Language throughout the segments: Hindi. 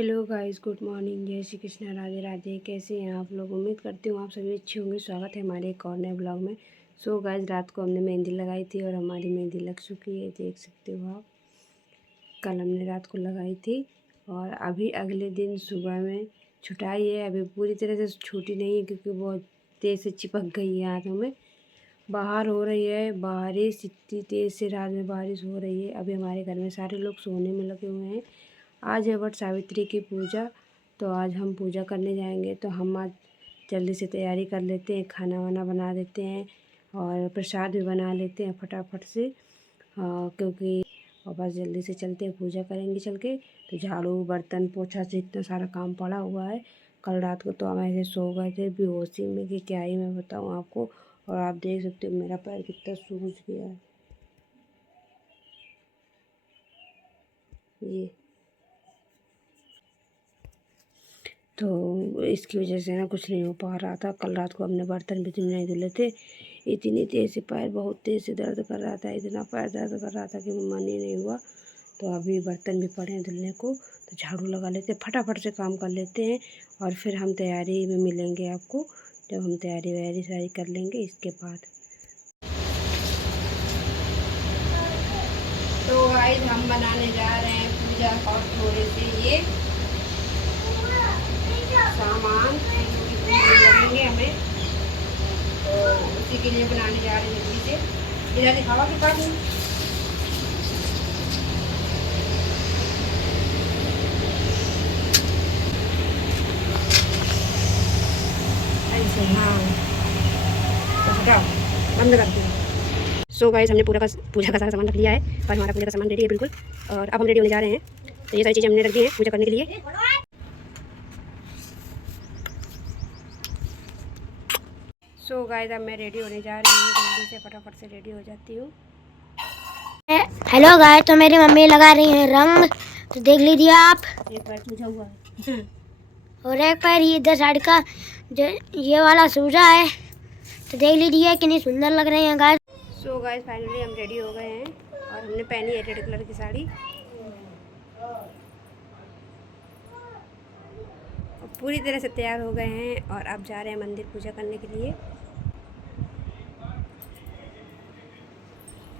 हेलो गाइस, गुड मॉर्निंग, जय श्री कृष्णा, राधे राधे। कैसे हैं आप लोग? उम्मीद करती हूँ आप सभी अच्छे होंगे। स्वागत है हमारे एक और नए ब्लॉग में। सो गाइस, रात को हमने मेहंदी लगाई थी और हमारी मेहंदी लग चुकी है, देख सकते हो आप। कल हमने रात को लगाई थी और अभी अगले दिन सुबह में छुटाई है। अभी पूरी तरह से छूटी नहीं है क्योंकि बहुत तेज़ से चिपक गई है हाथों में। बाहर हो रही है बारिश, इतनी तेज़ से रात में बारिश हो रही है। अभी हमारे घर में सारे लोग सोने में लगे हुए हैं। आज है वट सावित्री की पूजा, तो आज हम पूजा करने जाएंगे। तो हम आज जल्दी से तैयारी कर लेते हैं, खाना वाना बना देते हैं और प्रसाद भी बना लेते हैं फटाफट से, क्योंकि और बस जल्दी से चलते हैं, पूजा करेंगे चल के। तो झाड़ू बर्तन पोछा से इतना सारा काम पड़ा हुआ है। कल रात को तो हम ऐसे सो गए थे बेहोशी में कि क्या ही मैं बताऊँ आपको। और आप देख सकते हो मेरा पैर कितना सूज गया है। ये तो इसकी वजह से ना कुछ नहीं हो पा रहा था। कल रात को हमने बर्तन भी नहीं धुले थे। इतनी तेज़ से पैर बहुत तेज़ से दर्द कर रहा था, इतना पैर दर्द कर रहा था कि मन ही नहीं हुआ। तो अभी बर्तन भी पड़े हैं धुलने को, तो झाड़ू लगा लेते हैं, फटाफट से काम कर लेते हैं और फिर हम तैयारी में मिलेंगे आपको जब हम तैयारी वैयारी सारी कर लेंगे इसके बाद। तो आज हम बनाने जा रहे हैं पूजा और थोड़े से ये सामान लगेंगे हमें, तो उसी के लिए बनाने जा रहे हैं जल्दी से। इधर दिखावा के पास ऐसे, हाँ तो हटाओ, बंद कर दिया। सो गाइस, हमने पूजा का सारा सामान रख लिया है और हमारा पूजा का सामान रेडी है बिल्कुल। और अब हम रेडी होने जा रहे हैं। तो ये सारी चीज़ें हमने रख दी हैं पूजा करने के लिए। सो गाइस, अब मैं रेडी होने जा रही हूँ, जल्दी से फटाफट से रेडी हो जाती हूँ। हेलो गाइस, तो मेरी मम्मी लगा रही है रंग, तो देख लीजिए आप। एक बार पूजा हुआ है और एक पैर ये इधर साइड का जो ये वाला सूजा है, तो देख लीजिए कितनी सुंदर लग रही है गाइस। सो गाइस, फाइनली हम रेडी हो गए हैं और हमने पहनी है रेड कलर की साड़ी और पूरी तरह से तैयार हो गए हैं और अब जा रहे हैं मंदिर पूजा करने के लिए।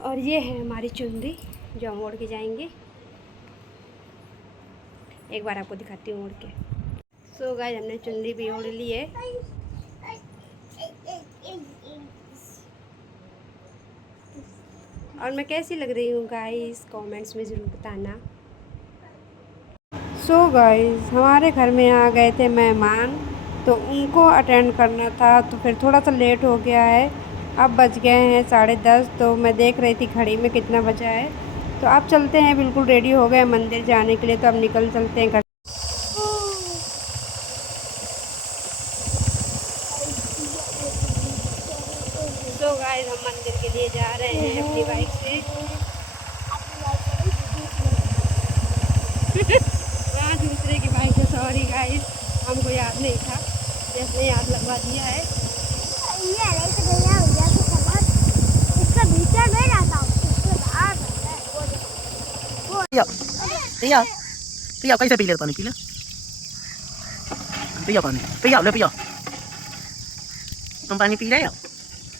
और ये है हमारी चुनरी जो हम ओढ़ के जाएंगे। एक बार आपको दिखाती हूँ ओढ़ के। सो गाइस, हमने चुनरी भी ओढ़ ली है। और मैं कैसी लग रही हूँ गाइस, कमेंट्स में ज़रूर बताना। सो गाइस, हमारे घर में आ गए थे मेहमान, तो उनको अटेंड करना था, तो फिर थोड़ा सा लेट हो गया है। अब बज गए हैं 10:30। तो मैं देख रही थी घड़ी में कितना बजा है। तो अब चलते हैं, बिल्कुल रेडी हो गए मंदिर जाने के लिए। तो अब निकल चलते हैं घर। तो गाइस, हम मंदिर के लिए जा रहे हैं अपनी बाइक से। वहाँ दूसरे की बाइक है, सॉरी गाइस, हमको याद नहीं था, जिसने याद लगवा दिया है। पिया पिया कैसे पी ले पानी, पी ले पिया पानी, पिया ले पिया, तुम पानी पी रहे हो,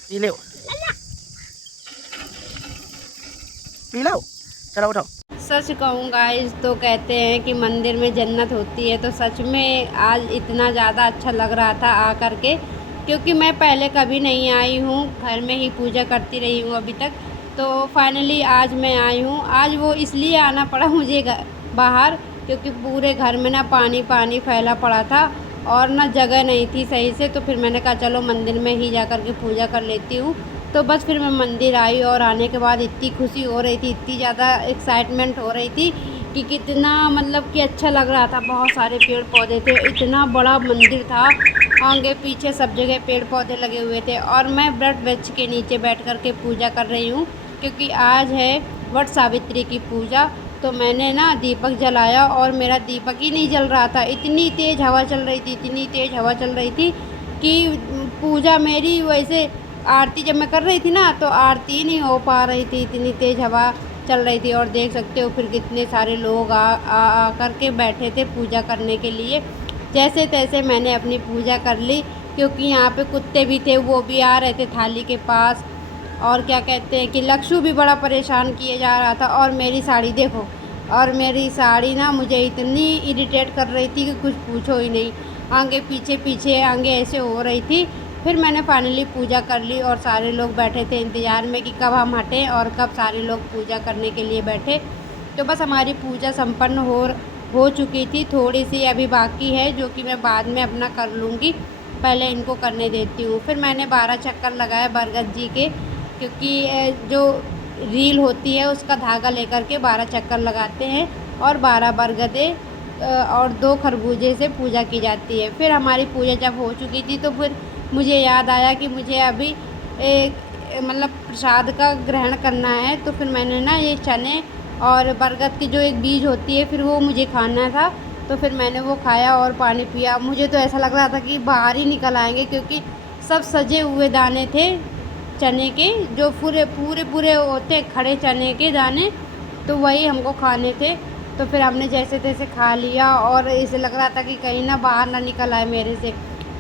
पी ले पी लो, चलो उठो। सच कहूँ गाइस, तो कहते हैं कि मंदिर में जन्नत होती है। तो सच में आज इतना ज़्यादा अच्छा लग रहा था आकर के, क्योंकि मैं पहले कभी नहीं आई हूँ, घर में ही पूजा करती रही हूँ अभी तक। तो फाइनली आज मैं आई हूँ। आज वो इसलिए आना पड़ा मुझे बाहर, क्योंकि पूरे घर में ना पानी पानी फैला पड़ा था और ना जगह नहीं थी सही से। तो फिर मैंने कहा चलो मंदिर में ही जा कर के पूजा कर लेती हूँ। तो बस फिर मैं मंदिर आई और आने के बाद इतनी खुशी हो रही थी, इतनी ज़्यादा एक्साइटमेंट हो रही थी कि कितना मतलब कि अच्छा लग रहा था। बहुत सारे पेड़ पौधे थे, इतना बड़ा मंदिर था, आगे पीछे सब जगह पेड़ पौधे लगे हुए थे। और मैं वट वृक्ष के नीचे बैठ कर के पूजा कर रही हूँ, क्योंकि आज है वट सावित्री की पूजा। तो मैंने ना दीपक जलाया और मेरा दीपक ही नहीं जल रहा था। इतनी तेज़ हवा चल रही थी, इतनी तेज़ हवा चल रही थी कि पूजा मेरी वैसे आरती जब मैं कर रही थी ना, तो आरती नहीं हो पा रही थी, इतनी तेज़ हवा चल रही थी। और देख सकते हो फिर कितने सारे लोग आ कर के बैठे थे पूजा करने के लिए। जैसे तैसे मैंने अपनी पूजा कर ली, क्योंकि यहाँ पे कुत्ते भी थे, वो भी आ रहे थे थाली के पास। और क्या कहते हैं कि लक्षु भी बड़ा परेशान किए जा रहा था। और मेरी साड़ी देखो, और मेरी साड़ी ना मुझे इतनी इरिटेट कर रही थी कि कुछ पूछो ही नहीं। आगे पीछे पीछे आगे ऐसे हो रही थी। फिर मैंने फाइनली पूजा कर ली और सारे लोग बैठे थे इंतज़ार में कि कब हम हटें और कब सारे लोग पूजा करने के लिए बैठे। तो बस हमारी पूजा संपन्न हो चुकी थी। थोड़ी सी अभी बाकी है जो कि मैं बाद में अपना कर लूँगी, पहले इनको करने देती हूँ। फिर मैंने 12 चक्कर लगाए बरगद जी के, क्योंकि जो रील होती है उसका धागा लेकर के 12 चक्कर लगाते हैं और 12 बरगदे और 2 खरबूजे से पूजा की जाती है। फिर हमारी पूजा जब हो चुकी थी तो फिर मुझे याद आया कि मुझे अभी मतलब प्रसाद का ग्रहण करना है। तो फिर मैंने ना ये चने और बरगद की जो एक बीज होती है फिर वो मुझे खाना था। तो फिर मैंने वो खाया और पानी पिया। मुझे तो ऐसा लग रहा था कि बाहर ही निकल आएंगे, क्योंकि सब सजे हुए दाने थे चने के, जो पूरे पूरे पूरे होते खड़े चने के दाने, तो वही हमको खाने थे। तो फिर हमने जैसे तैसे खा लिया और ऐसे लग रहा था कि कहीं ना बाहर ना निकल आए मेरे से।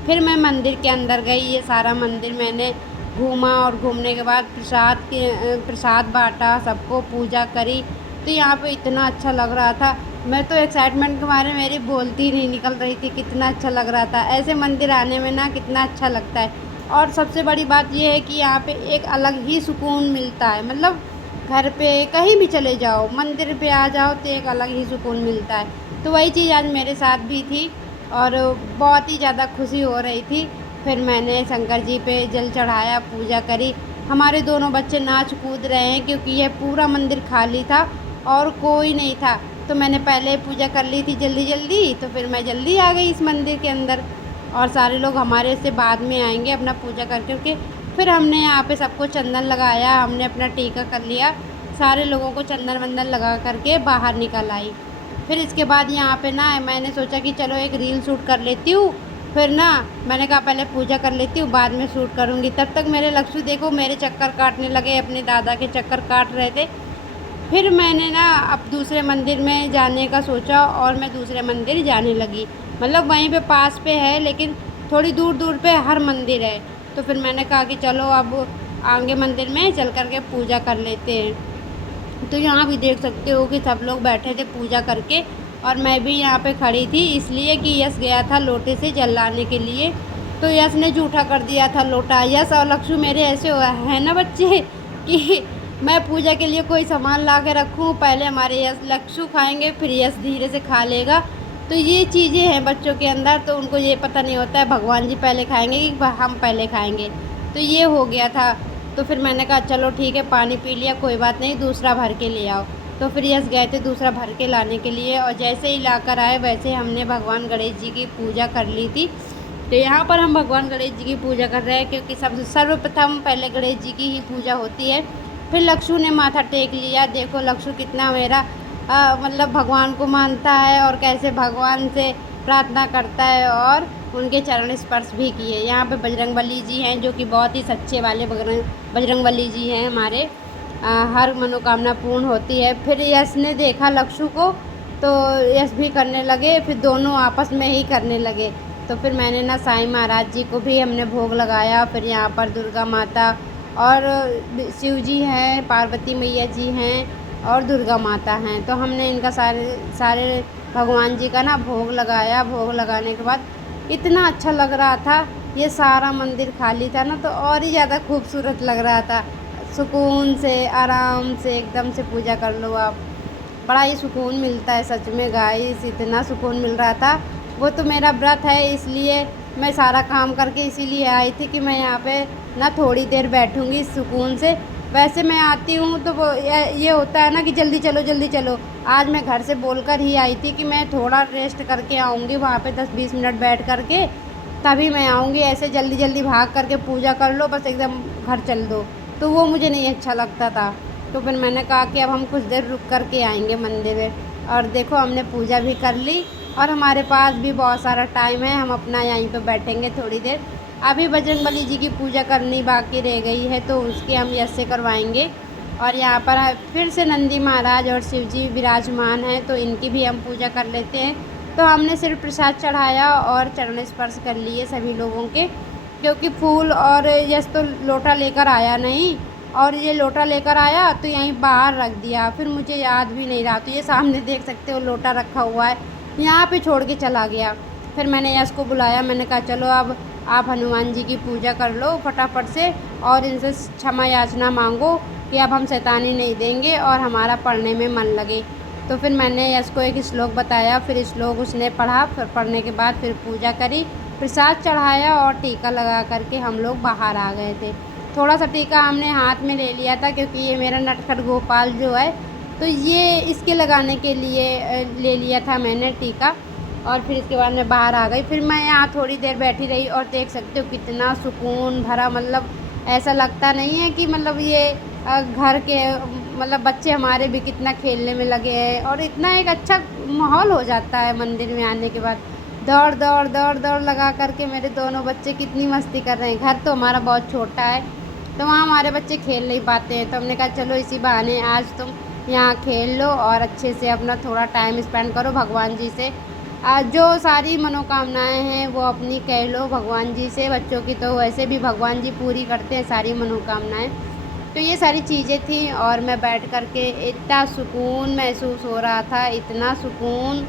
फिर मैं मंदिर के अंदर गई। ये सारा मंदिर मैंने घूमा और घूमने के बाद प्रसाद बांटा, सबको पूजा करी। तो यहाँ पे इतना अच्छा लग रहा था, मैं तो एक्साइटमेंट के मारे मेरी बोलती ही नहीं निकल रही थी, कितना अच्छा लग रहा था। ऐसे मंदिर आने में ना कितना अच्छा लगता है। और सबसे बड़ी बात ये है कि यहाँ पे एक अलग ही सुकून मिलता है। मतलब घर पे कहीं भी चले जाओ, मंदिर पे आ जाओ तो एक अलग ही सुकून मिलता है। तो वही चीज़ आज मेरे साथ भी थी और बहुत ही ज़्यादा खुशी हो रही थी। फिर मैंने शंकर जी पे जल चढ़ाया, पूजा करी। हमारे दोनों बच्चे नाच कूद रहे हैं, क्योंकि यह पूरा मंदिर खाली था और कोई नहीं था। तो मैंने पहले पूजा कर ली थी जल्दी जल्दी, तो फिर मैं जल्दी आ गई इस मंदिर के अंदर। और सारे लोग हमारे से बाद में आएंगे अपना पूजा कर करके। फिर हमने यहाँ पे सबको चंदन लगाया, हमने अपना टीका कर लिया, सारे लोगों को चंदन वंदन लगा करके बाहर निकल आई। फिर इसके बाद यहाँ पे ना मैंने सोचा कि चलो एक रील शूट कर लेती हूँ। फिर ना मैंने कहा पहले पूजा कर लेती हूँ, बाद में शूट करूँगी। तब तक मेरे लक्ष्य देखो मेरे चक्कर काटने लगे, अपने दादा के चक्कर काट रहे थे। फिर मैंने ना अब दूसरे मंदिर में जाने का सोचा और मैं दूसरे मंदिर जाने लगी। मतलब वहीं पे पास पे है, लेकिन थोड़ी दूर दूर पे हर मंदिर है। तो फिर मैंने कहा कि चलो अब आगे मंदिर में चल कर के पूजा कर लेते हैं। तो यहाँ भी देख सकते हो कि सब लोग बैठे थे पूजा करके और मैं भी यहाँ पे खड़ी थी, इसलिए कि यश गया था लोटे से जल लाने के लिए। तो यश ने जूठा कर दिया था लोटा। यश और लक्ष्य मेरे ऐसे हुआ है ना बच्चे कि मैं पूजा के लिए कोई सामान ला के रखूँ, पहले हमारे यश लक्ष्य खाएंगे, फिर यश धीरे से खा लेगा। तो ये चीज़ें हैं बच्चों के अंदर, तो उनको ये पता नहीं होता है भगवान जी पहले खाएंगे कि हम पहले खाएंगे। तो ये हो गया था। तो फिर मैंने कहा चलो ठीक है, पानी पी लिया, कोई बात नहीं, दूसरा भर के ले आओ। तो फिर यश गए थे दूसरा भर के लाने के लिए, और जैसे ही लाकर आए वैसे हमने भगवान गणेश जी की पूजा कर ली थी। तो यहाँ पर हम भगवान गणेश जी की पूजा कर रहे हैं, क्योंकि सर्वप्रथम पहले गणेश जी की ही पूजा होती है। फिर लक्ष्य ने माथा टेक लिया। देखो लक्ष्य कितना मेरा मतलब भगवान को मानता है और कैसे भगवान से प्रार्थना करता है और उनके चरण स्पर्श भी किए। यहाँ पे बजरंगबली जी हैं जो कि बहुत ही सच्चे वाले बजरंगबली जी हैं हमारे। हर मनोकामना पूर्ण होती है। फिर यश ने देखा लक्ष्य को तो यश भी करने लगे, फिर दोनों आपस में ही करने लगे। तो फिर मैंने ना साईं महाराज जी को भी हमने भोग लगाया। फिर यहाँ पर दुर्गा माता और शिव जी हैं, पार्वती मैया जी हैं और दुर्गा माता हैं। तो हमने इनका सारे भगवान जी का ना भोग लगाया। भोग लगाने के बाद इतना अच्छा लग रहा था, ये सारा मंदिर खाली था ना, तो और ही ज़्यादा खूबसूरत लग रहा था। सुकून से आराम से एकदम से पूजा कर लो आप, बड़ा ही सुकून मिलता है सच में गाइस, इतना सुकून मिल रहा था। वो तो मेरा व्रत है, इसलिए मैं सारा काम करके इसीलिए आई थी कि मैं यहाँ पे ना थोड़ी देर बैठूँगी सुकून से। वैसे मैं आती हूँ तो वो ये होता है ना कि जल्दी चलो जल्दी चलो। आज मैं घर से बोलकर ही आई थी कि मैं थोड़ा रेस्ट करके आऊँगी, वहाँ पे 10-20 मिनट बैठ करके तभी मैं आऊँगी। ऐसे जल्दी जल्दी भाग करके पूजा कर लो बस एकदम घर चल दो, तो वो मुझे नहीं अच्छा लगता था। तो फिर मैंने कहा कि अब हम कुछ देर रुक करके आएंगे मंदिर में। और देखो हमने पूजा भी कर ली और हमारे पास भी बहुत सारा टाइम है, हम अपना यहीं पे बैठेंगे थोड़ी देर। अभी बजरंगबली जी की पूजा करनी बाकी रह गई है, तो उसके हम यश से करवाएंगे। और यहाँ पर फिर से नंदी महाराज और शिव जी विराजमान हैं, तो इनकी भी हम पूजा कर लेते हैं। तो हमने सिर्फ प्रसाद चढ़ाया और चरण स्पर्श कर लिए सभी लोगों के, क्योंकि फूल और यश तो लोटा लेकर आया नहीं, और ये लोटा लेकर आया तो यहीं बाहर रख दिया, फिर मुझे याद भी नहीं रहा। तो ये सामने देख सकते हो लोटा रखा हुआ है, यहाँ पे छोड़ के चला गया। फिर मैंने यश को बुलाया, मैंने कहा चलो अब आप हनुमान जी की पूजा कर लो फटाफट से, और इनसे क्षमा याचना मांगो कि अब हम शैतानी नहीं देंगे और हमारा पढ़ने में मन लगे। तो फिर मैंने यश को एक श्लोक बताया, फिर श्लोक उसने पढ़ा, फिर पढ़ने के बाद फिर पूजा करी, प्रसाद चढ़ाया और टीका लगा करके हम लोग बाहर आ गए थे। थोड़ा सा टीका हमने हाथ में ले लिया था, क्योंकि ये मेरा नटखट गोपाल जो है, तो ये इसके लगाने के लिए ले लिया था मैंने टीका। और फिर इसके बाद मैं बाहर आ गई। फिर मैं यहाँ थोड़ी देर बैठी रही, और देख सकते हो कितना सुकून भरा, मतलब ऐसा लगता नहीं है कि मतलब ये घर के मतलब बच्चे हमारे भी कितना खेलने में लगे हैं, और इतना एक अच्छा माहौल हो जाता है मंदिर में आने के बाद। दौड़ दौड़ दौड़ दौड़ लगा करके मेरे दोनों बच्चे कितनी मस्ती कर रहे हैं। घर तो हमारा बहुत छोटा है, तो वहाँ हमारे बच्चे खेल नहीं पाते हैं, तो हमने कहा चलो इसी बहाने आज तुम यहाँ खेल लो और अच्छे से अपना थोड़ा टाइम स्पेंड करो भगवान जी से। जो सारी मनोकामनाएं हैं वो अपनी कह लो भगवान जी से। बच्चों की तो वैसे भी भगवान जी पूरी करते हैं सारी मनोकामनाएं। तो ये सारी चीज़ें थी, और मैं बैठ कर के इतना सुकून महसूस हो रहा था, इतना सुकून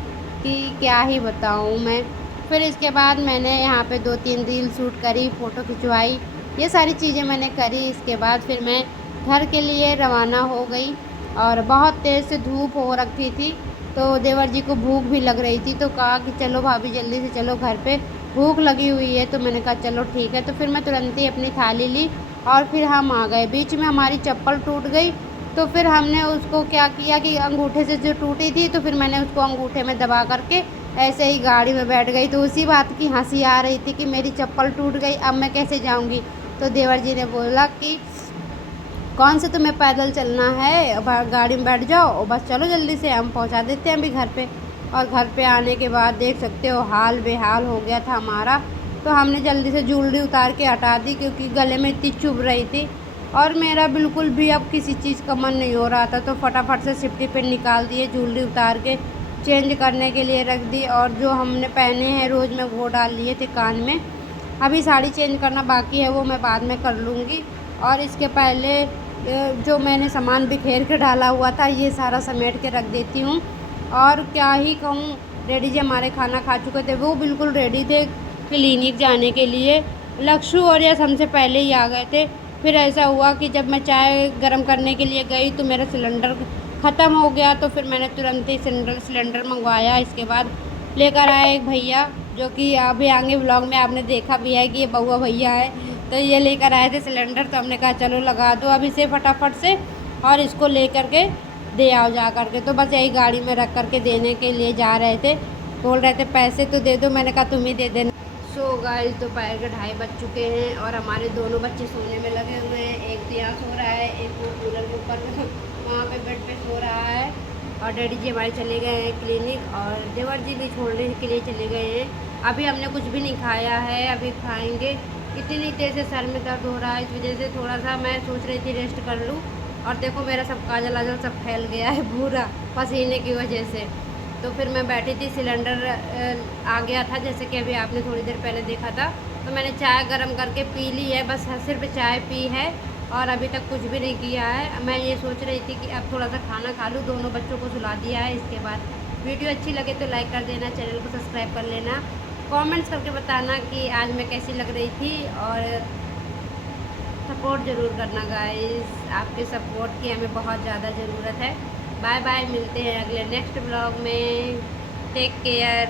कि क्या ही बताऊँ मैं। फिर इसके बाद मैंने यहाँ पे 2-3 रील शूट करी, फ़ोटो खिंचवाई, ये सारी चीज़ें मैंने करी। इसके बाद फिर मैं घर के लिए रवाना हो गई, और बहुत तेज़ से धूप हो रखी थी, तो देवर जी को भूख भी लग रही थी, तो कहा कि चलो भाभी जल्दी से चलो घर पे भूख लगी हुई है। तो मैंने कहा चलो ठीक है। तो फिर मैं तुरंत ही अपनी थाली ली और फिर हम आ गए। बीच में हमारी चप्पल टूट गई, तो फिर हमने उसको क्या किया कि अंगूठे से जो टूटी थी, तो फिर मैंने उसको अंगूठे में दबा करके ऐसे ही गाड़ी में बैठ गई। तो उसी बात की हंसी आ रही थी कि मेरी चप्पल टूट गई, अब मैं कैसे जाऊँगी। तो देवर जी ने बोला कि कौन से तुम्हें पैदल चलना है, अब गाड़ी में बैठ जाओ और बस चलो जल्दी से, हम पहुंचा देते हैं अभी घर पे। और घर पे आने के बाद देख सकते हो हाल बेहाल हो गया था हमारा। तो हमने जल्दी से ज्वेलरी उतार के हटा दी, क्योंकि गले में इतनी चुभ रही थी, और मेरा बिल्कुल भी अब किसी चीज़ का मन नहीं हो रहा था। तो फटाफट से सिफ्टी पे निकाल दिए, ज्वेलरी उतार के चेंज करने के लिए रख दी, और जो हमने पहने हैं रोज़ में वो डाल लिए थे कान में। अभी साड़ी चेंज करना बाकी है, वो मैं बाद में कर लूँगी। और इसके पहले जो मैंने सामान बिखेर के डाला हुआ था ये सारा समेट के रख देती हूँ। और क्या ही कहूँ, डैडी जी हमारे खाना खा चुके थे, वो बिल्कुल रेडी थे क्लिनिक जाने के लिए। लक्षु और यश हमसे पहले ही आ गए थे। फिर ऐसा हुआ कि जब मैं चाय गर्म करने के लिए गई तो मेरा सिलेंडर ख़त्म हो गया, तो फिर मैंने तुरंत ही सिलेंडर मंगवाया। इसके बाद लेकर आए एक भैया, जो कि अभी आगे व्लॉग में आपने देखा भी है कि ये बउआ भैया है, तो ये लेकर आए थे सिलेंडर। तो हमने कहा चलो लगा दो अब इसे फटाफट से, और इसको ले करके दे आओ जा करके। तो बस यही गाड़ी में रख करके देने के लिए जा रहे थे, बोल रहे थे पैसे तो दे दो, मैंने कहा तुम ही दे देना। सो गाइस दोपहर के 2:30 बज चुके हैं, और हमारे दोनों बच्चे सोने में लगे हुए हैं। एक तो यहाँ सो रहा है, एक वो कूलर के ऊपर वहाँ पे बेड पे सो रहा है। और डैडी जी हमारे चले गए हैं क्लिनिक, और देवर जी भी छोड़ने के लिए चले गए हैं। अभी हमने कुछ भी नहीं खाया है, अभी खाएंगे। इतनी तेज़ से सर में दर्द हो रहा है, इस वजह से थोड़ा सा मैं सोच रही थी रेस्ट कर लूँ। और देखो मेरा सब काजल आजल सब फैल गया है पूरा पसीने की वजह से। तो फिर मैं बैठी थी, सिलेंडर आ गया था जैसे कि अभी आपने थोड़ी देर पहले देखा था। तो मैंने चाय गर्म करके पी ली है, बस सिर्फ चाय पी है, और अभी तक कुछ भी नहीं किया है। मैं ये सोच रही थी कि अब थोड़ा सा खाना खा लूँ, दोनों बच्चों को सुला दिया है। इसके बाद वीडियो अच्छी लगे तो लाइक कर देना, चैनल को सब्सक्राइब कर लेना, कमेंट्स करके बताना कि आज मैं कैसी लग रही थी, और सपोर्ट ज़रूर करना गाइस। आपके सपोर्ट की हमें बहुत ज़्यादा ज़रूरत है। बाय बाय, मिलते हैं अगले नेक्स्ट ब्लॉग में। Take care.